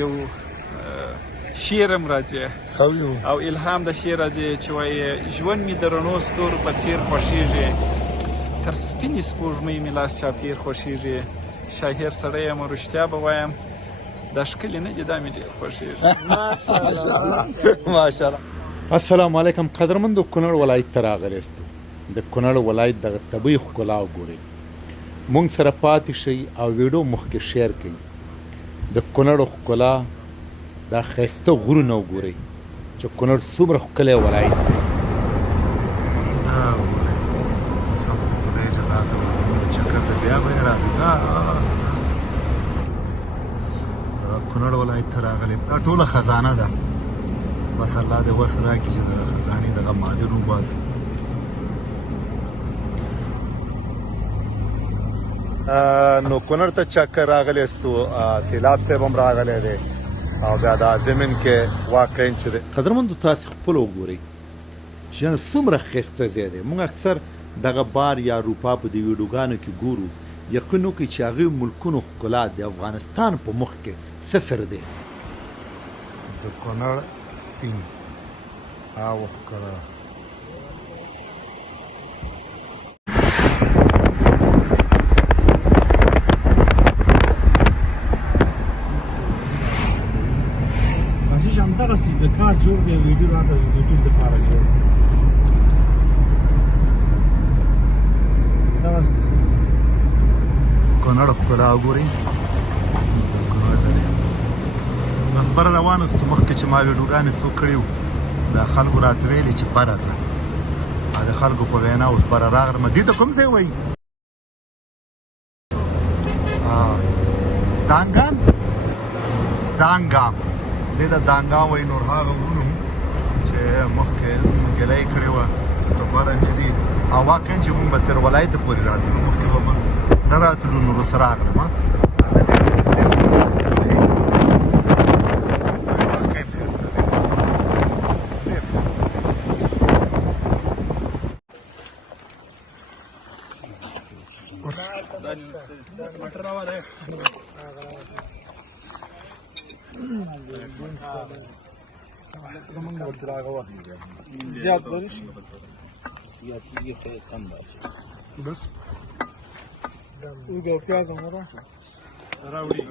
یو شعر هم راځي او الهام د شعر راځي چې وایي ژوند مې د رڼو ستورو په څېر خوښېږي تر سپینې سپوږمۍ مې لاس چاپېر خوښېږي شاعر سړی یم رښتیا به وایم دا ښکلي نه دي دا مې ډېر خوښېږي ماشاءالله. السلام علیکم قدرمندو. کونړ ولایت ته راغلیستو. د کونړ ولایت دغه طبیعي ښکلا وګورئ. موږ سره پاتې شئ او ویډیو مخکې شیر کړئ. د کونړ ښکلا دا ښایسته غرونه وګورئ چې کونړ څومره ښکلی ولایت دی. کونړ ولایت ته راغلی دا ټوله خزانه ده. بس الله دې وس راکړي چې د خزانې دغه معدن وباسي. نو کونړ ته چکر راغلی استو سیلاب صاحب هم راغلی دی او بیا دا زمین کې واقعا چې دی. قدرمندو تاسې خپل وګورئ چې څومره ښایسته ځای دی. موږ اکثر دغه بار یا اروپا په دې ویډیوګانو کې ګورو یقین وکړئ چې هغې ملکونو ښکلا د افغانستان په مخ کې صفر دی. د کونړ سیند او ښکلا همدغسې د کار جوړ دی ویډیو راته د یوټیوب دپاره جوړ دی همدغسې کونړ ښکلا وګورئ. بس بره روان اوسو مخکې چې ما ویډیوګانې څو کړي وو د خلکو راته ویلې چې بره ځه او د خلکو په وینا اوس بره راغلم. دې ته کوم ځای وایي؟ دانګام دې ته دانګام وایي. نور هغه غرونه چې مخکې ګیلۍ کړې وه ته بره نه ځي او واقعا چې مونږ به تر ولایته پورې راتلو مخکې به به نه راتلو نو اوس راغلم. زیات بریش زیات یه خیلی کم باشه بس اوگه و پیاز هم راوڑی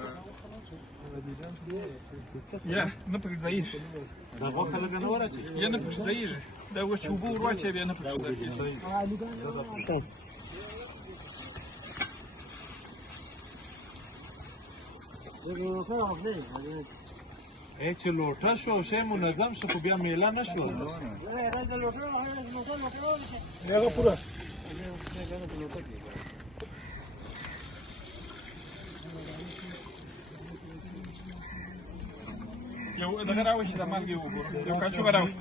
یا نه پکش زایش دا غوښه لږه نه وراچي یا نه پکش زایش دا و چې اوبه ورواچي بیا نه پکش درکې چې لوټه شو او شی منظم شو خو بیا میله نه شو. هغه پوره یو دغه راوړي چې د مالګې وګورو یو کاچوغه راوړي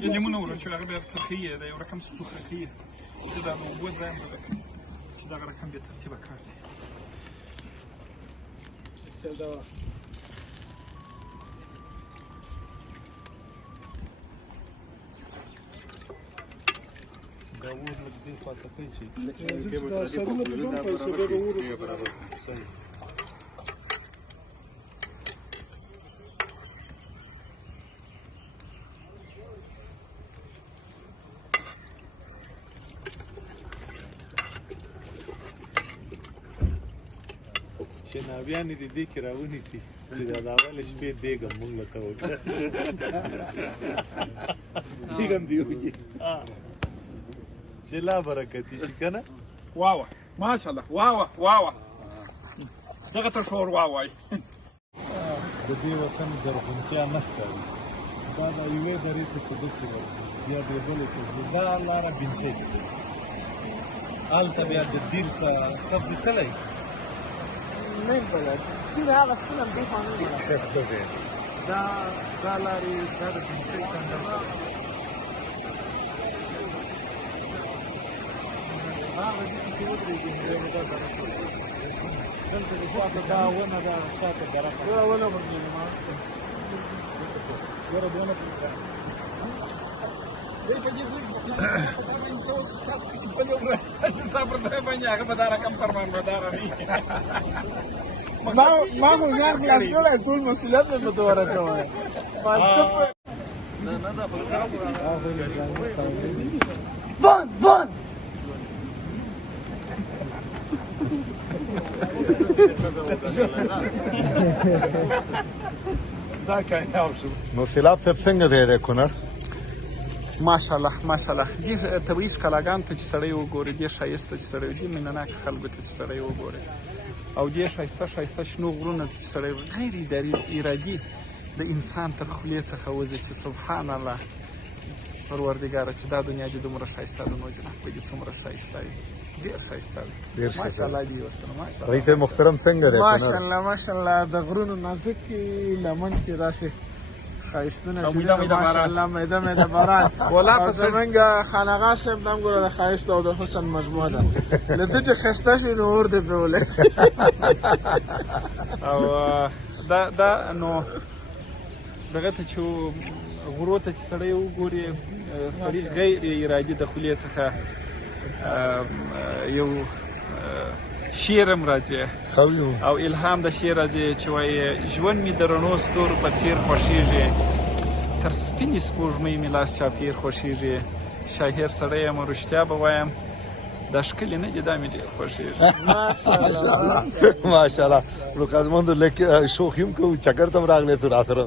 یې لیمونه وروچو هغه بیا ترخیه ده یو رقم ستو ترخیه چې دا اوبه ځایم چې دغه رقم بیا ترتیبه کار دی. دا اور لږ دې خواته کوي چې سرونه په دوم کوي چې بیا به اور صحیح. شنابیانې دې دې کې راونیسي چې د اول شپې دیګم مونږ له ته وکړه دیګم دی وږي چې لا برکتي شي که نه. واوه ماشاءالله واوه واوه دغه ته شور واوایي. د دې وطن زرغونتیا نه ښکاري. دا د یوې درې ته چې داسې ورځي بیا دې بلې ته ځي دا لاره بنچۍ هلته بیا د دیر سره تب لیکلی نه بلد سیده هغه سپین هم دې خوا نه بلد دا لارې دا د بنچۍ کنډر هغه دې چې ودرېږي نو بیا به دا درکه دلته د شاته دا ونه ده شاته درکه دا ونه ورځېږي ما ګوره دونه Ci sta per te bagnato, ma dare a campare, ma dare a me. ما خو ځان خلاص کړی ټول مسؤلیت مې په دوه راچوی بان دا کامیاب شو. نو سیلاب صاحب څنګه دی د کونړ؟ ماشاءالله ماشاءالله دې طبیعي ښکلاګانو ته چې سړی وګوري، دې ښایسته چې سړی دې مینهناکه خلکو ته چې سړی وګوري او دې ښایسته شنو غرونه ته چې سړی غیر ارادي د انسان تر خولې څخه وځي چې سبحان الله پروردګاره چې دا دنیا دې دومره ښایسته ده، نو جناب په دې څومره ښایسته وي، ډېر ښایسته وي. ماشاءالله دې وسره ماشاءالله. رئیس محترم څنګه دی؟ ماشاءالله د غرونو نازک لمن کې داسې ښایستونه او شي میده باران. ماشاءالله میده باران ولا او په زمونږ خانقاه صاحب دا هم ګوره د ښایست او د حسن مجموعه ده له ده چې ښایسته شي نو اور دې پرې ولګي او دا نو دغه ته چې غرو ته چې سړی وګوري، سړی غیر ارادي د خولې څخه یو شعر هم راځي او الهام د شعر راځي چې وایي ژوند مې د رڼو ستورو په څېر خوښېږي، تر سپینې سپوږمۍ مې لاس چاپېر خوښېږي. شاعر سړی یم رښتیا به وایم دا ښکلي نه دي، دا مې ډېر خوښېږي. ماشاءالله. نو قدمندو لیک شوخیم کوو چکر تم راغلی تو را سره